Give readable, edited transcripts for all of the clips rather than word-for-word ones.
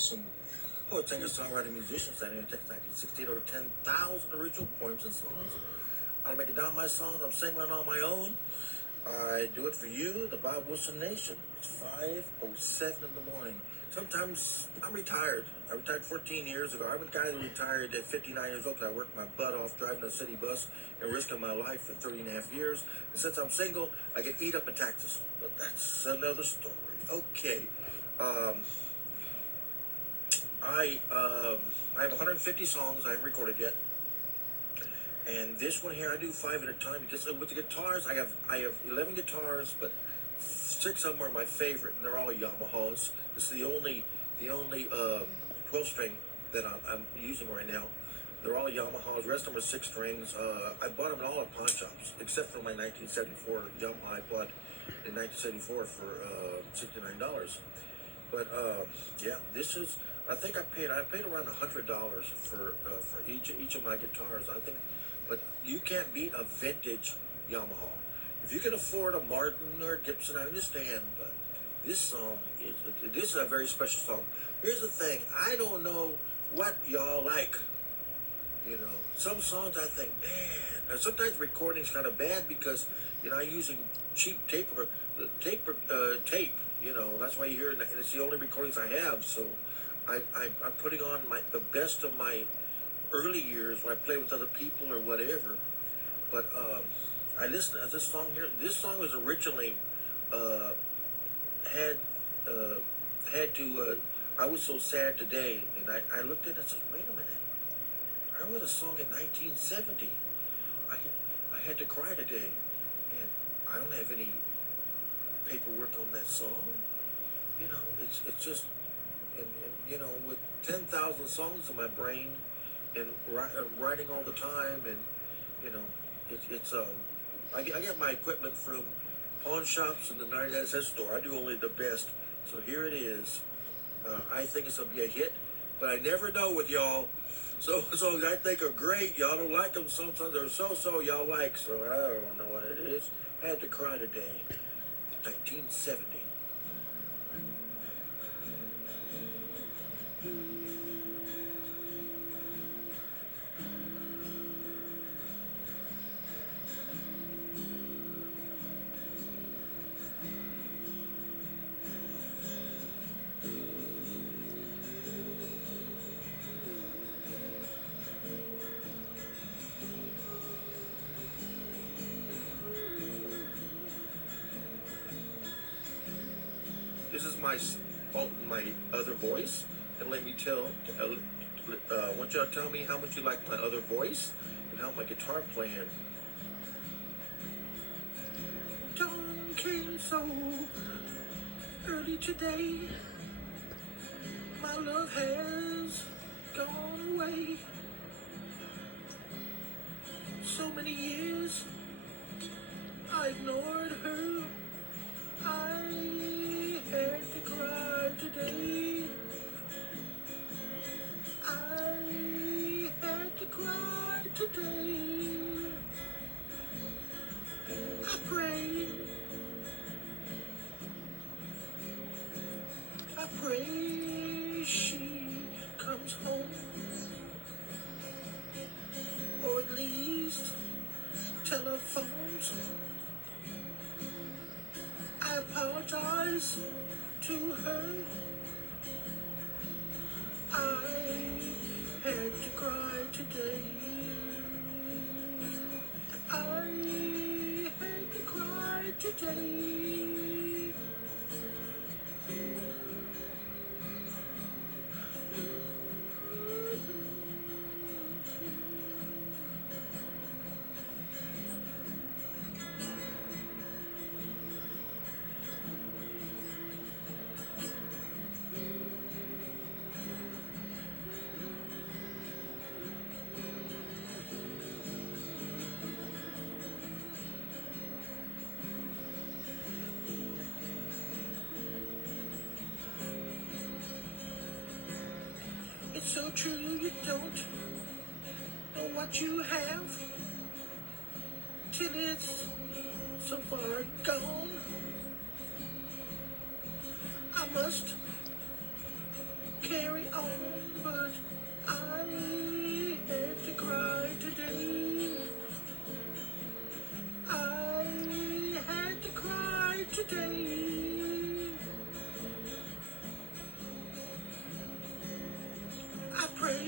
Thomas, and poet, singer, songwriter, musician, standing in Texas, 1968, over 10,000 original poems and songs. I make it down my songs. I'm singing on my own. I do it for you, the Bob Wilson Nation. It's 5:07 in the morning. Sometimes I'm retired. I retired 14 years ago. I'm a guy that retired at 59 years old because I worked my butt off driving a city bus and risking my life for 30 and a half years. And since I'm single, I get eat up in taxes. But that's another story. Okay. I have 150 songs I haven't recorded yet. And this one here, I do 5 at a time because with the guitars, I have 11 guitars, but 6 of them are my favorite, and they're all Yamahas. This is the only 12-string that I'm using right now. They're all Yamahas. The rest of them are 6 strings. I bought them all at pawn shops, except for my 1974 Yamaha I bought in 1974 for $69. But yeah, this is. I think I paid around $100 for each of my guitars. I think. But you can't beat a vintage Yamaha. If you can afford a Martin or a Gibson, I understand, but this song, this is a very special song. Here's the thing, I don't know what y'all like. You know, some songs I think, man, and sometimes recording's kind of bad because, you know, I'm using cheap tape, you know, that's why you hear it, and it's the only recordings I have, so I'm putting on the best of my early years when I play with other people or whatever. But I listened to this song here. This song was originally had to. I was so sad today, and I looked at it and said, "Wait a minute! I wrote a song in 1970. I had to cry today, and I don't have any paperwork on that song. You know, it's just, and you know, with 10,000 songs in my brain." And writing all the time, and you know, I get my equipment from pawn shops and the 99-cent store. I do only the best. So here it is. I think it's gonna be a hit, but I never know with y'all. So songs I think are great, y'all don't like them. Sometimes they're so y'all like. So I don't know what it is. I had to cry today. 1970. This is my other voice, and let me tell. I want y'all to tell me how much you like my other voice and how my guitar playing. Dawn came so early today. My love has gone away. So many years I ignored her. I had to cry today. I had to cry today. I pray she comes home, or at least telephones. I apologize to her. I had to cry today. I had to cry today. It's so true you don't know what you have till it's so far gone. I must carry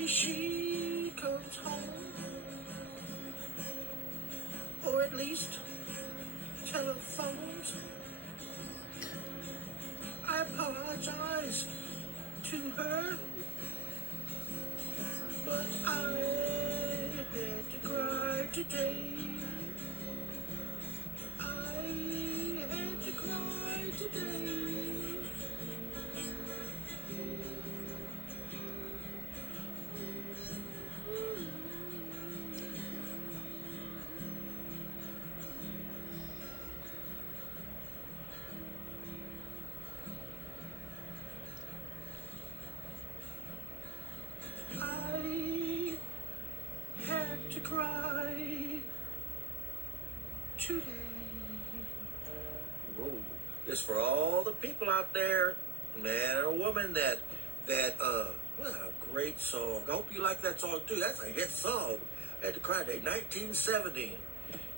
day she comes home, or at least telephones. I apologize to her, but I had to cry today. I had to cry today. I had to cry today. Whoa. It's for all the people out there, man or woman, that what a great song. I hope you like that song too. That's a hit song. I had to cry today. 1970.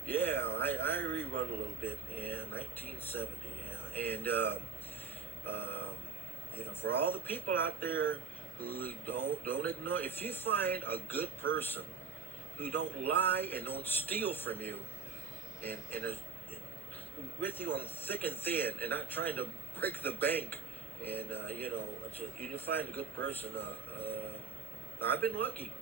Yeah, I rewrote a little bit. Yeah, 1970. Yeah, and for all the people out there who don't ignore, if you find a good person who don't lie and don't steal from you, and is with you on thick and thin, and not trying to break the bank, and you find a good person. I've been lucky.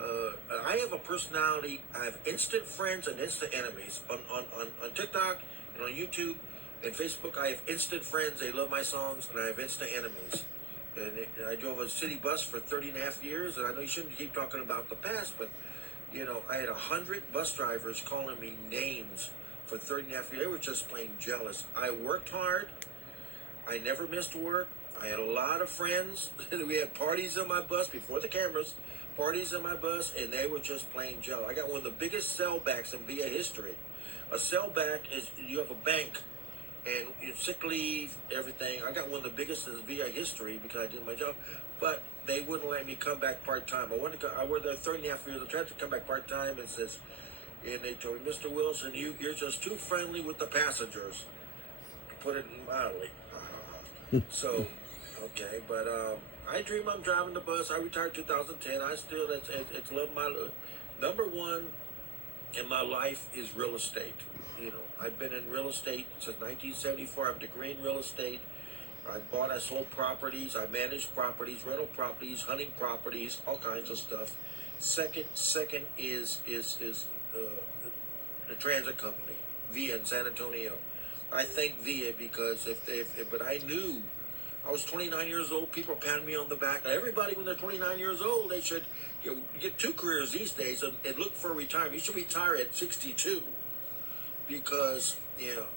I have a personality. I have instant friends and instant enemies on TikTok and on YouTube and Facebook. I have instant friends. They love my songs, and I have instant enemies. And I drove a city bus for 30 and a half years, and I know you shouldn't keep talking about the past, but I had 100 bus drivers calling me names for 30 and a half years. They were just plain jealous. I worked hard. I never missed work. I had a lot of friends. We had parties on my bus before the cameras, parties on my bus, and they were just plain jealous. I got one of the biggest sellbacks in VA history. A sellback is you have a bank, and sick leave, everything. I got one of the biggest in VA history because I did my job, but they wouldn't let me come back part-time. I worked there 30 and a half years. I tried to come back part-time, and they told me, Mr. Wilson, you're just too friendly with the passengers, to put it mildly. So, okay, but I dream I'm driving the bus. I retired 2010. It's love my, number one in my life is real estate. I've been in real estate since 1974. I have a degree in real estate. I sold properties. I managed properties, rental properties, hunting properties, all kinds of stuff. Second is the transit company, VIA in San Antonio. I thank VIA because but I knew I was 29 years old. People are patting me on the back. Everybody, when they're 29 years old, they should get two careers these days and look for retirement. You should retire at 62 because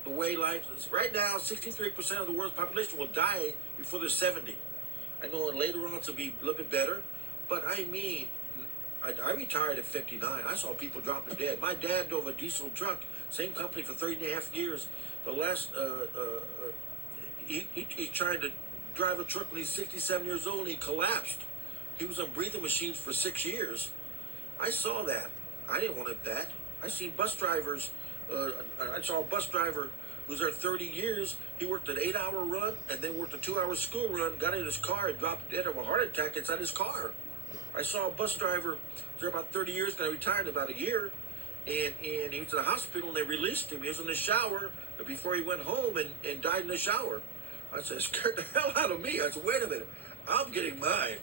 the way life is right now, 63% of the world's population will die before they're 70. I know later on it'll be a little bit better, but I mean, I retired at 59. I saw people dropping dead. My dad drove a diesel truck, same company for 30 and a half years. The last, he's trying to drive a truck when he's 67 years old and he collapsed. He was on breathing machines for 6 years. I saw that. I didn't want that. I seen bus drivers. I saw a bus driver who was there 30 years. He worked an 8-hour run and then worked a 2-hour school run, got in his car and dropped dead of a heart attack inside his car. I saw a bus driver was there about 30 years, got retired in about a year, and he was in the hospital and they released him. He was in the shower before he went home and died in the shower. I said, scared the hell out of me. I said, wait a minute, I'm getting mine.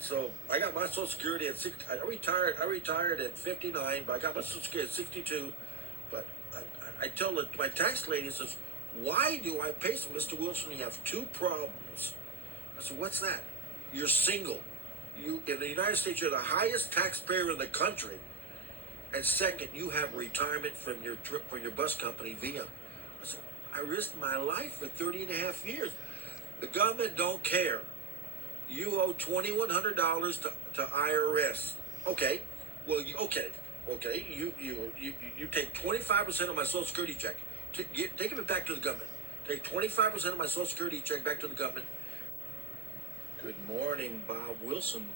So I got my Social Security at 60. I retired at 59, but I got my Social Security at 62. But I tell my tax lady, says, why do I pay so, Mr. Wilson? You have two problems. I said, what's that? You're single. You in the United States, you're the highest taxpayer in the country. And second, you have retirement from your trip for your bus company, VIA. I said, I risked my life for 30 and a half years. The government don't care. You owe $2,100 to IRS. Okay. Well, okay. You take 25% of my Social Security check. Take it back to the government. Take 25% of my Social Security check back to the government. Good morning, Bob Wilson.